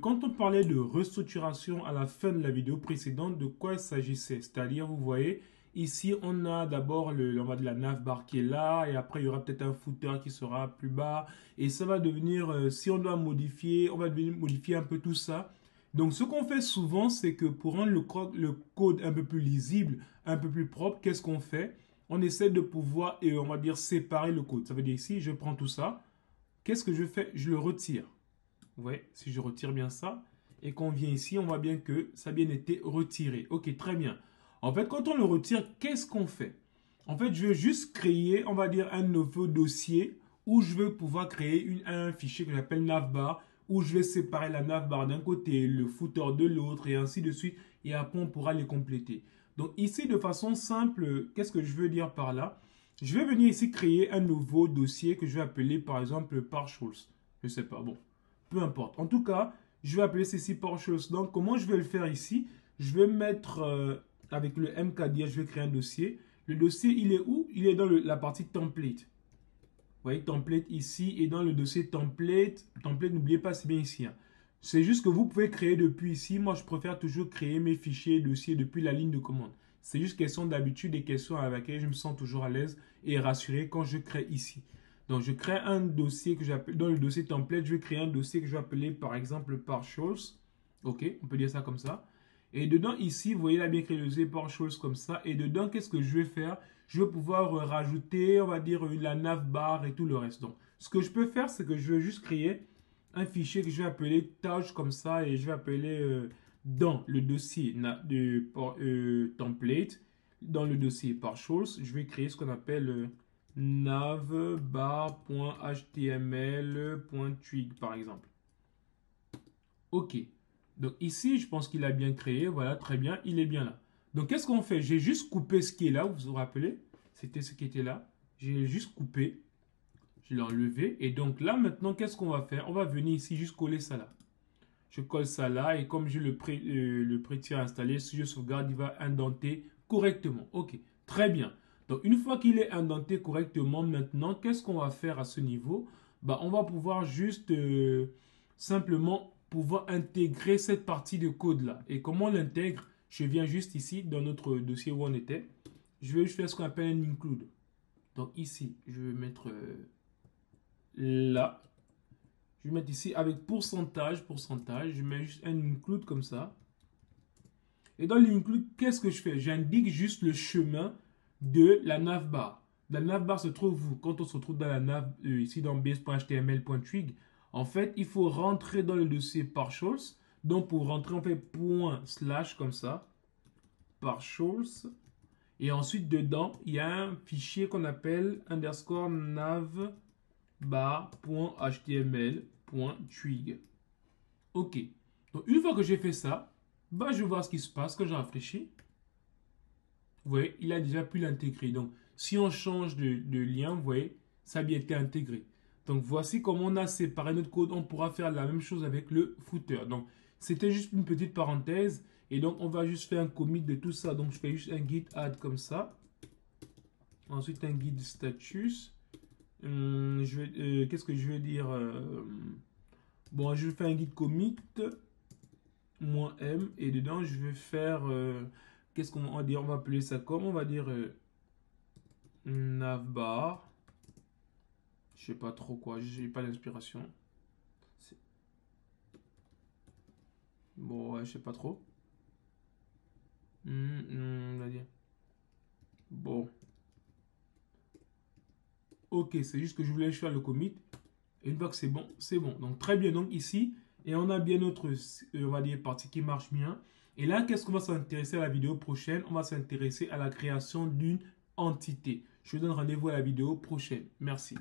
Quand on parlait de restructuration à la fin de la vidéo précédente, de quoi il s'agissait? C'est-à-dire, vous voyez, ici, on a d'abord on va dire la navbar qui est là, et après, il y aura peut-être un footer qui sera plus bas, et ça va devenir, si on doit modifier, on va devenir modifier un peu tout ça. Donc, ce qu'on fait souvent, c'est que pour rendre le code un peu plus lisible, un peu plus propre, qu'est-ce qu'on fait? On essaie de pouvoir, on va dire, séparer le code. Ça veut dire ici, je prends tout ça. Qu'est-ce que je fais? Je le retire. Vous voyez, si je retire bien ça et qu'on vient ici, on voit bien que ça a bien été retiré. Ok, très bien. En fait, quand on le retire, qu'est-ce qu'on fait? En fait, je veux juste créer, on va dire, un nouveau dossier où je veux pouvoir créer un fichier que j'appelle navbar, où je vais séparer la navbar d'un côté, le footer de l'autre, et ainsi de suite. Et après, on pourra les compléter. Donc ici, de façon simple, qu'est-ce que je veux dire par là? Je vais venir ici créer un nouveau dossier que je vais appeler, par exemple, partials. Je ne sais pas, bon. Peu importe. En tout cas, je vais appeler ceci partials. Donc, comment je vais le faire ici? Je vais mettre, avec le mkdir, je vais créer un dossier. Le dossier, il est où? Il est dans la partie template. Vous voyez, template ici. Et dans le dossier template, n'oubliez pas, c'est bien ici. Hein. C'est juste que vous pouvez créer depuis ici. Moi, je préfère toujours créer mes fichiers, dossiers depuis la ligne de commande. C'est juste question d'habitude et questions avec lesquelles je me sens toujours à l'aise et rassuré quand je crée ici. Donc, je crée un dossier que j'appelle, dans le dossier template, je vais créer un dossier que je vais appeler par exemple partials. Ok, on peut dire ça comme ça. Et dedans, ici, vous voyez là bien créé le dossier partials comme ça. Et dedans, qu'est-ce que je vais faire? Je vais pouvoir rajouter, on va dire, la navbar et tout le reste. Donc, ce que je peux faire, c'est que je vais juste créer un fichier que je vais appeler tâche comme ça et je vais appeler dans le dossier de template, dans le dossier partials, je vais créer ce qu'on appelle navbar.html.twig par exemple. Ok. Donc ici, je pense qu'il a bien créé. Voilà, très bien. Il est bien là. Donc qu'est-ce qu'on fait? J'ai juste coupé ce qui est là. Vous vous rappelez? C'était ce qui était là. J'ai juste coupé. Je l'ai enlevé. Et donc là, maintenant, qu'est-ce qu'on va faire? On va venir ici, juste coller ça là. Je colle ça là. Et comme j'ai le pré-tir installé, si je sauvegarde, il va indenter correctement. Ok, très bien. Donc une fois qu'il est indenté correctement, maintenant, qu'est-ce qu'on va faire à ce niveau? Bah, on va pouvoir juste simplement pouvoir intégrer cette partie de code là. Et comment on l'intègre? Je viens juste ici dans notre dossier où on était. Je vais faire ce qu'on appelle un include. Donc ici, je vais mettre là. Je vais mettre ici avec pourcentage. Je mets juste un include comme ça. Et dans l'include, qu'est-ce que je fais? J'indique juste le chemin de la navbar. La navbar se trouve où? Quand on se trouve dans la nav, ici dans base.html.twig, en fait, il faut rentrer dans le dossier partials. Donc, pour rentrer, on fait // comme ça. Partials. Et ensuite, dedans, il y a un fichier qu'on appelle underscore navbar.html.twig. OK. Donc, une fois que j'ai fait ça, bah, je vais voir ce qui se passe quand je réfléchis. Vous voyez, il a déjà pu l'intégrer. Donc, si on change de lien, vous voyez, ça a bien été intégré. Donc, voici comment on a séparé notre code. On pourra faire la même chose avec le footer. Donc, c'était juste une petite parenthèse. Et donc, on va juste faire un commit de tout ça. Donc, je fais juste un git add comme ça. Ensuite, un git status. Qu'est-ce que je vais dire bon, je vais faire un git commit -m. Et dedans, je vais faire... qu'est-ce qu'on va dire? On va appeler ça comme? On va dire... navbar. Je sais pas trop quoi, j'ai pas d'inspiration. Bon, ouais, je sais pas trop. On va dire. Bon. Ok, c'est juste que je voulais faire le commit. Et une fois que c'est bon, c'est bon. Donc très bien. Donc ici, et on a bien notre, on va dire, partie qui marche bien. Et là, qu'est-ce qu'on va s'intéresser à la vidéo prochaine? On va s'intéresser à la création d'une entité. Je vous donne rendez-vous à la vidéo prochaine. Merci.